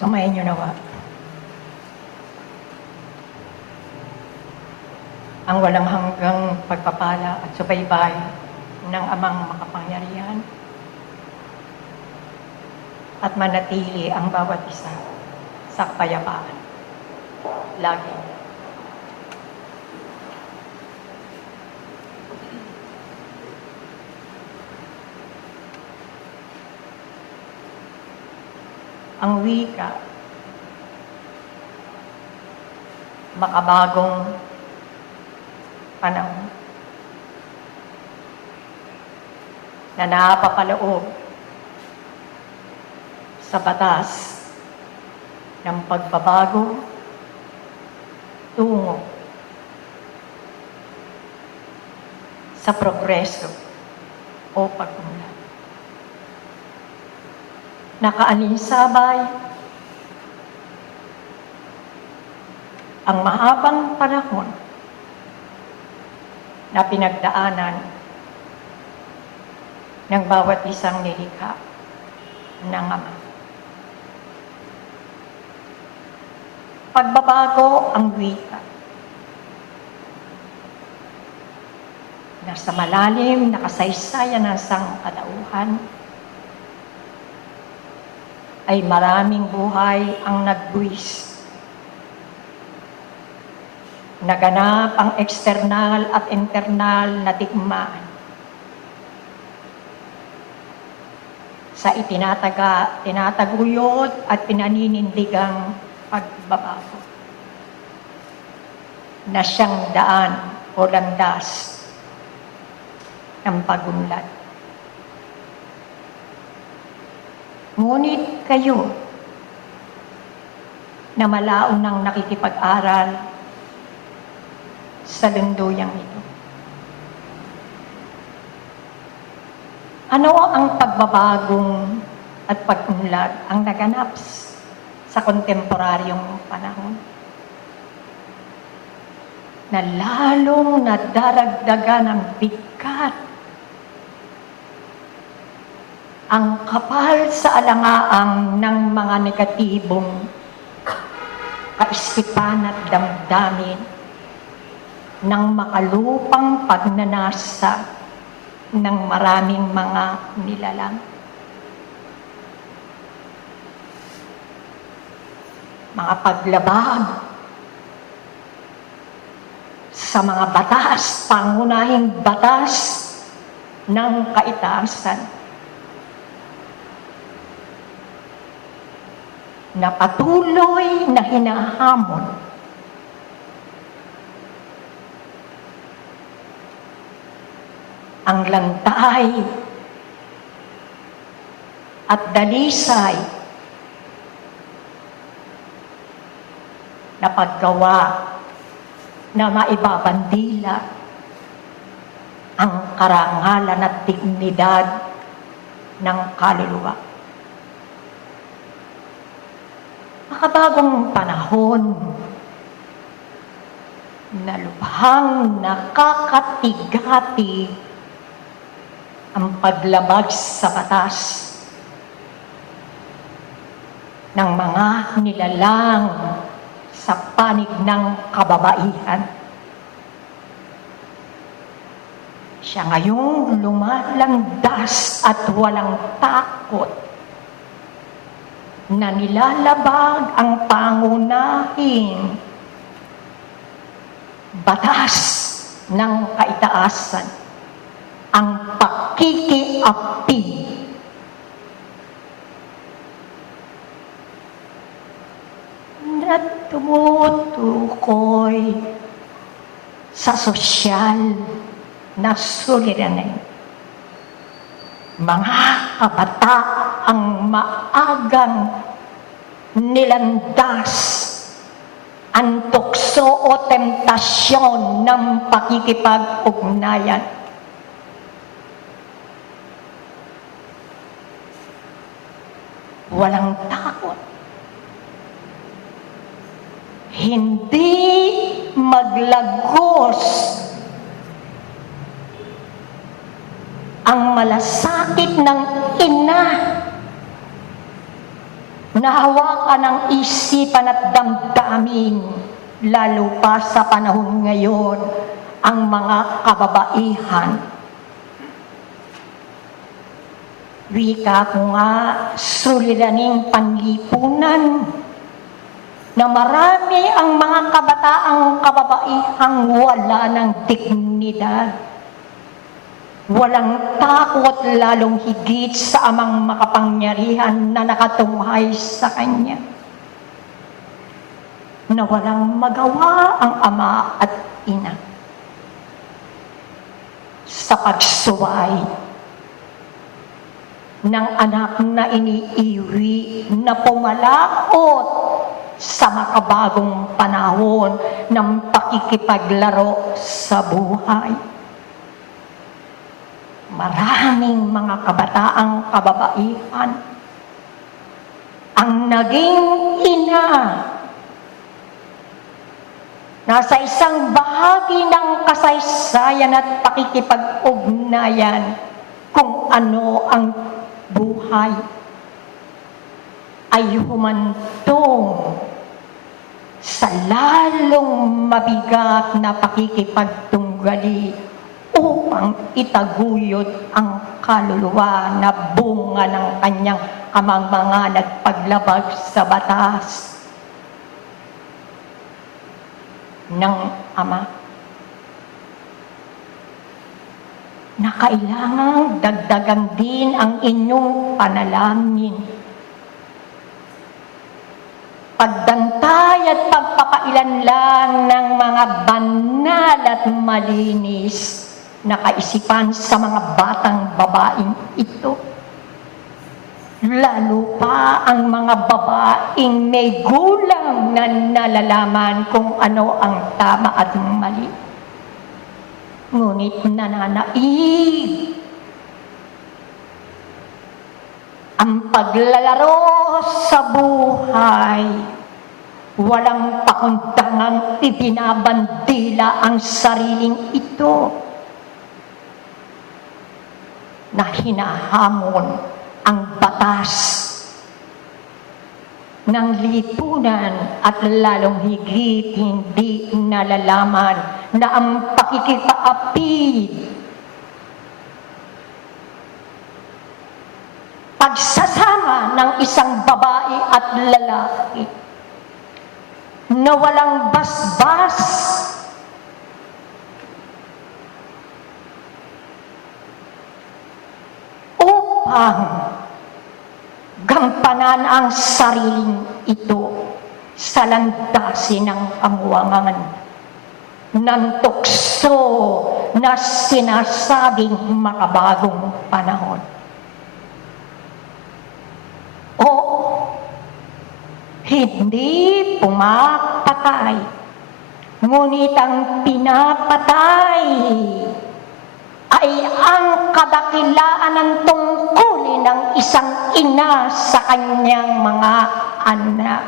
Sumayin niyo nawa. Ang walang hanggang pagpapala at subaybay ng Amang makapangyarihan at manatili ang bawat isa sa kapayapaan. Lagi. Ang wika, makabagong panahon na napapaloob sa batas ng pagbabago tungo sa progreso o pag-unlad. Nakaalinsabay ang mahabang panahon na pinagdaanan ng bawat isang nilikha ng Ama. Pagbabago ang wika. Nasa malalim na kasaysayan ng sangkatauhan ay maraming buhay ang nagbuwis. Naganap ang external at internal na digmaan sa tinataguyod at pinaninindigang pagbabago na siyang daan o landas ng pagunlad. Ngunit kayo na malaunang nakikipag-aral sa lunduyang ito. Ano ang pagbabagong at pag-unlad ang naganap sa kontemporaryong panahon? Na lalong nadaragdagan ng bigat ang kapal sa alangaang ng mga negatibong kaisipan at damdamin ng makalupang pagnanasa ng maraming mga nilalang. Mga paglabag sa mga batas, pangunahing batas ng kaitaasan na patuloy na hinahamon ang lantay at dalisay na paggawa na maibabandila ang karangalan at dignidad ng kaluluwa. Makabagong panahon na lubhang nakakatigati ang paglabag sa batas ng mga nilalang sa panig ng kababaihan. Siya ngayong lumalandas at walang takot na nilalabag ang pangunahing batas ng kaitaasan, ang pakikiapi. Na tumutukoy sa sosyal na suliranin. Mga kabataang maagang nilandas ang tukso o temptasyon ng pakikipag-ugnayan. Walang takot. Hindi maglagos ang malasakit ng ina Nahawakan ng isipan at damdamin, lalo pa sa panahon ngayon, ang mga kababaihan. Wika ko nga, suliraning panlipunan, na marami ang mga kabataang kababaihang wala ng dignidad. Walang takot lalong higit sa amang makapangyarihan na nakatunghay sa kanya. Na walang magawa ang ama at ina sa pagsuway ng anak na iniiwi na pumalaot sa makabagong panahon ng pakikipaglaro sa buhay. Maraming mga kabataang kababaihan ang naging ina. Nasa isang bahagi ng kasaysayan at pakikipag-ugnayan kung ano ang buhay ay humantong sa lalong mabigat na pakikipagtunggali upang itaguyod ang kaluluwa na bunga ng kanyang amang mga nagpaglabag sa batas ng ama. Na kailangang dagdagan din ang inyong panalangin. Pagdantay at pagpapailan lang ng mga banal at malinis na kaisipan sa mga batang babaeng ito. Lalo pa ang mga babaeng may gulang na nalalaman kung ano ang tama at mali. Ngunit nananaig ang paglalaro sa buhay. Walang pakundangang ibinabandila ang sariling ito na hinahamon ang batas ng lipunan at lalong higit hindi nalalaman na ang pakikipag-apid, pagsasama ng isang babae at lalaki na walang basbas upang gampanan ang sariling ito sa landasin ng kamuwangan ng tukso na sinasabing makabagong panahon. O hindi pumapatay, ngunit ang pinapatay ay ang kadakilaan ng tungkulin ng isang ina sa kanyang mga anak,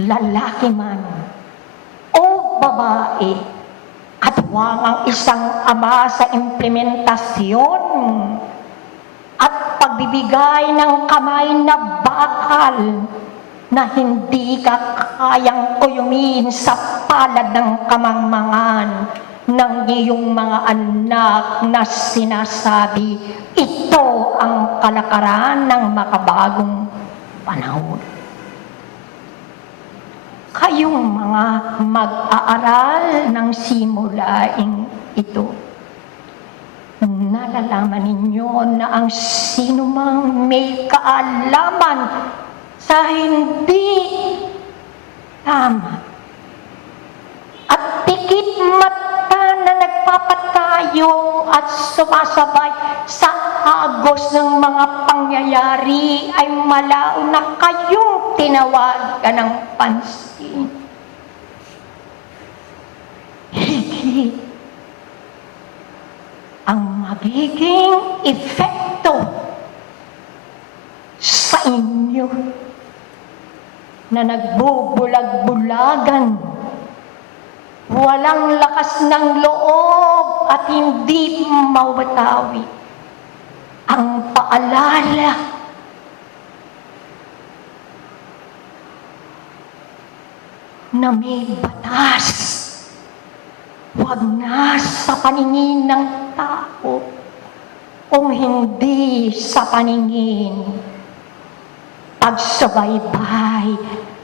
lalaki man o babae, at huwag ang isang ama sa implementasyon at pagbibigay ng kamay na bakal na hindi ka kayang kuyumin sa palad ng kamangmangan ng iyong mga anak na sinasabi, ito ang kalakaran ng makabagong panahon. Kayong mga mag-aaral ng simulaing ito, nalalaman ninyo na ang sinumang may kaalaman sa hindi tama at tikit mata na nagpapatayo at sumasabay sa agos ng mga pangyayari ay malao na kayong tinawagan ng pansin. Higit ang magiging epekto sa inyo na nagbubulag-bulagan, walang lakas ng loob at hindi mawatawi ang paalala na may batas. Huwag na sa paningin ng tao, kung hindi sa paningin pagsubaybay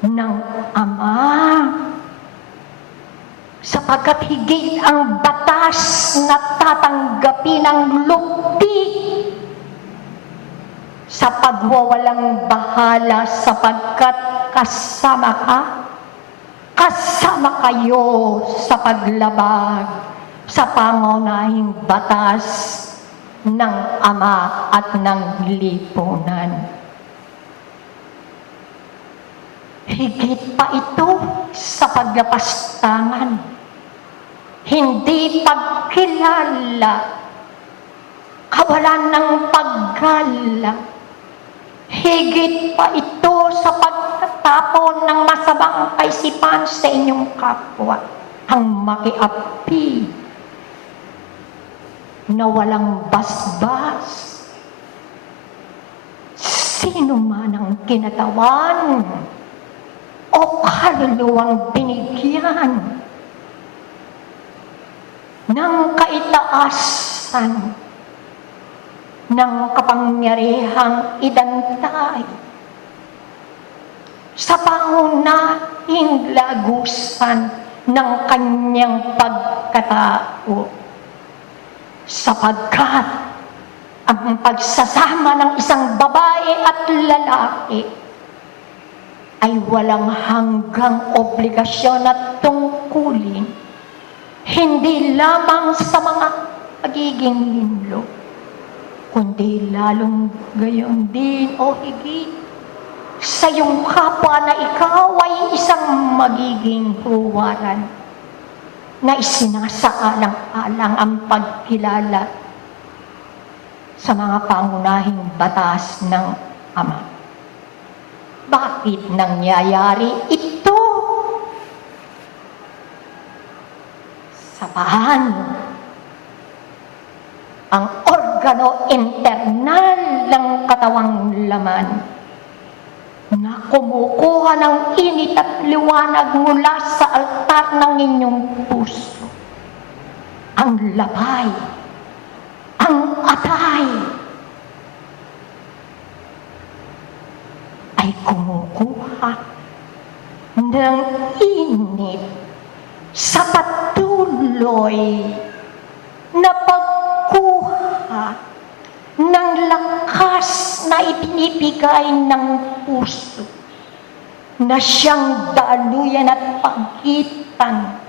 ng Ama. Sapagkat higit ang batas na tatanggapin ang lukti sa pagwawalang bahala, sapagkat kasama kayo sa paglabag sa pangunahing batas ng Ama at ng lipunan. Higit pa ito sa paglapastangan, hindi pagkilala, kawalan ng paggalang. Higit pa ito sa pagtatapon ng masamang kaisipan sa inyong kapwa, ang makiapi na walang basbas. Sino man ang kinatawan o kaluluwang binigyan ng kaitaasan ng kapangyarihang idantay sa pangunahing lagusan ng kanyang pagkatao, sapagkat ang pagsasama ng isang babae at lalaki ay walang hanggang obligasyon at tungkulin, hindi lamang sa mga pagiging linlo, kundi lalong gayon din o higit sa iyong kapwa na ikaw ay isang magiging huwaran na isinasaalang-alang ang pagkilala sa mga pangunahing batas ng Ama. Bakit nangyayari ito? Sa paano ang organo internal ng katawang laman na kumukuha ng init at liwanag mula sa altar ng inyong puso, ang labay, ang atay, ay kumukuha ng init sa patuloy na pagkuha ng lakas na ibinibigay ng puso na siyang daluyan at pagitan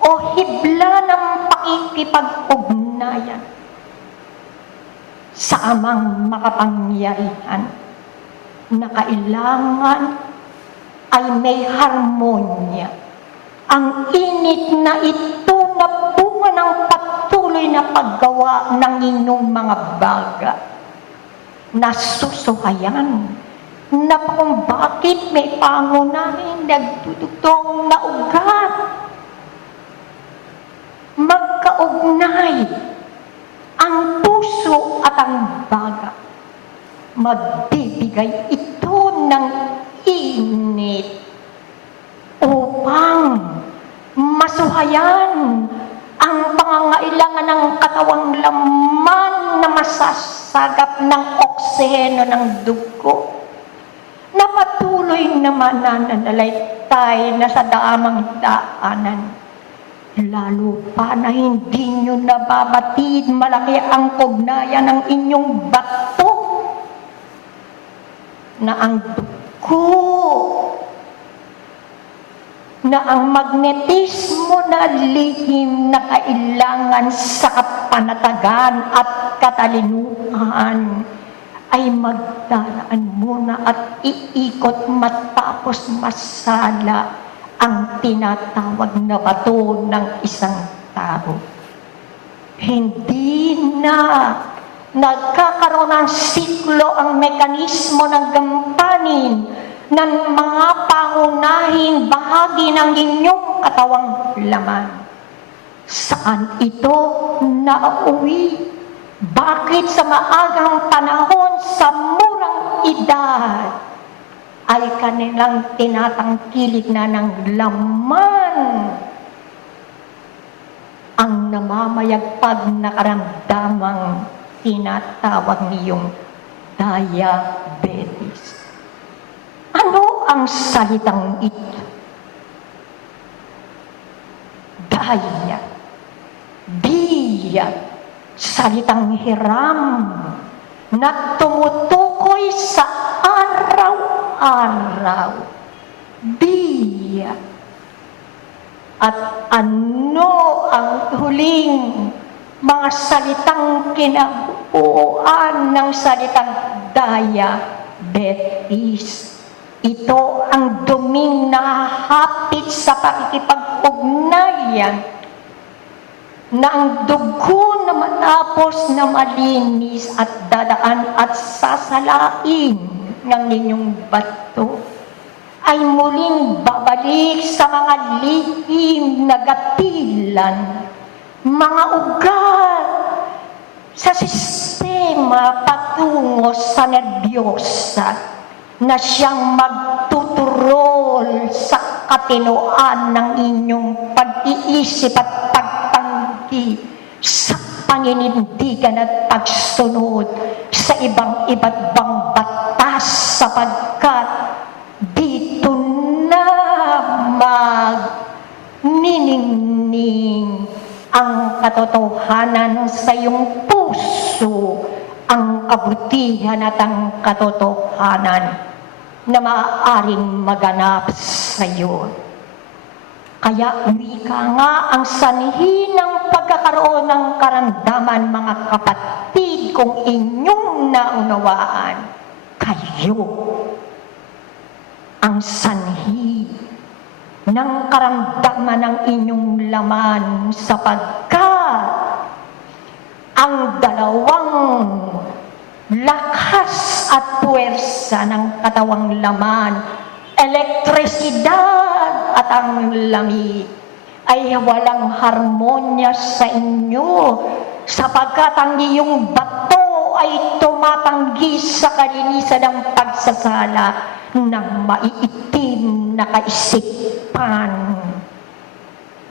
o hibla ng pakikipag-ugnayan sa Amang makapangyarihan na kailangan ay may harmonya. Ang init na ito na bunga ng patuloy na paggawa ng inyong mga baga na susuhayan na kung bakit may pangunahing nagdudugtong na ugat. Magkaugnay ang puso at ang baga. Magbibigay ito ng init upang masuhayan ang pangangailangan ng katawang laman na masasagap ng oksiheno ng dugo na patuloy na mananalaytay na sa daamang daanan. Lalo pa na hindi nyo nababatid malaki ang ugnayan ng inyong bato na ang dugo, na ang magnetismo na lihim na kailangan sa kapanatagan at katalinuhan ay magdaraan muna at iikot matapos masala ang tinatawag na bato ng isang tao. Hindi na nagkakaroon ng siklo ang mekanismo ng gampanin ng mga pangunahing bahagi ng inyong katawang laman. Saan ito nauwi? Bakit sa maagang panahon, sa murang edad, ay kanilang tinatangkilik na ng laman ang namamayagpag na karamdamang tinatawag niyong diabetes. Ano ang salitang ito? Biya, salitang hiram na tumutukoy sa araw-araw. Biya. At ano ang huling mga salitang kinabuuan ng salitang diabetes? Ito ang duming nahahapit sa pakikipag-ugnayan na ang dugo na matapos na malinis at dadaan at sasalain ng inyong bato ay muling babalik sa mga lihim na gatilan, mga ugat sa sistema patungo sa nerbyosa na siyang magtuturol sa katinoan ng inyong pag-iisip at pagtanggi sa paninindigan at pagsunod sa iba't bang batas sapagkat dito na magniningning ang katotohanan sa iyong puso, ang kabutihan at ang katotohanan na maaaring maganap sa iyo. Kaya wika nga ang sanhi ng pagkakaroon ng karamdaman, mga kapatid, kung inyong naunawaan, kayo ang sanhi ng karamdaman ng inyong laman sapagkat ang dalawang lakas at puwersa ng katawang laman, elektrisidad at ang lamig, ay walang harmonya sa inyo sapagkat ang iyong bato ay tumatanggi sa kalinisan ng pagsasala ng maiitim na kaisipan.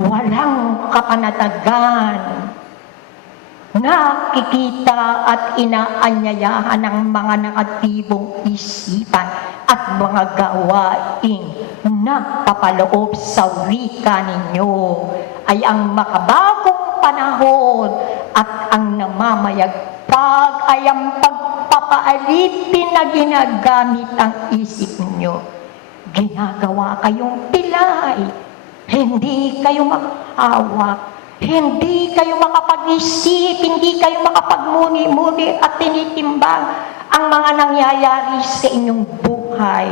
Walang kapanatagan, nakikita at inaanyayahan ng mga negatibong isipan at mga gawain na papaloob sa wika ninyo ay ang makabagong panahon at ang namamayagpag ay ang pagpapaalipin na ginagamit ang isip ninyo. Ginagawa kayong pilay, hindi kayo makahawak, hindi kayo makapag-isip, hindi kayo makapagmuni-muni at tinitimbang ang mga nangyayari sa inyong buhay.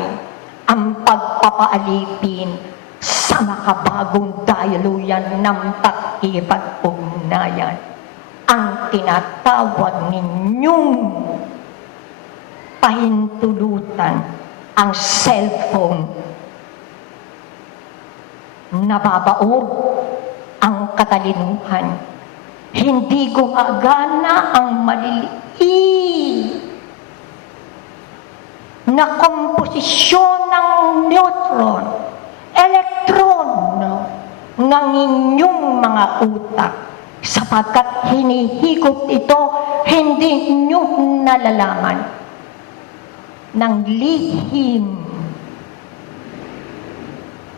Ang pagpapaalipin sa makabagong daluyan ng pakikipag-ugnayan. Ang tinatawag ninyong pahintulutan, ang cellphone. Nababaog ang katalinuhan. Hindi gumagana ang maliliit na komposisyon ng neutron, elektron ng inyong mga utak sapagkat hinihigop ito, hindi nyo nalalaman ng lihim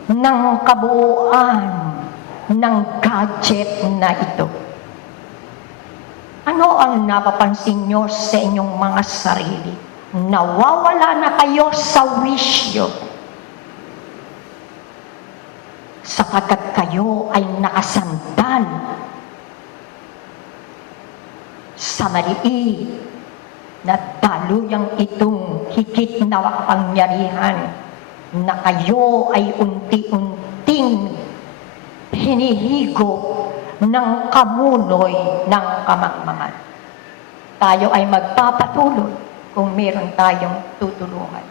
ng kabuuan ng gadget na ito. Ano ang napapansin nyo sa inyong mga sarili? Nawawala na kayo sa wisyo sapagkat kayo ay nakasandal sa maliit na daluyang itong higit na makapangyarihan na kayo ay unti-unting hinihigop ng kamunoy ng kamangmangan. Tayo ay magpapatuloy kung meron tayong tutulungan.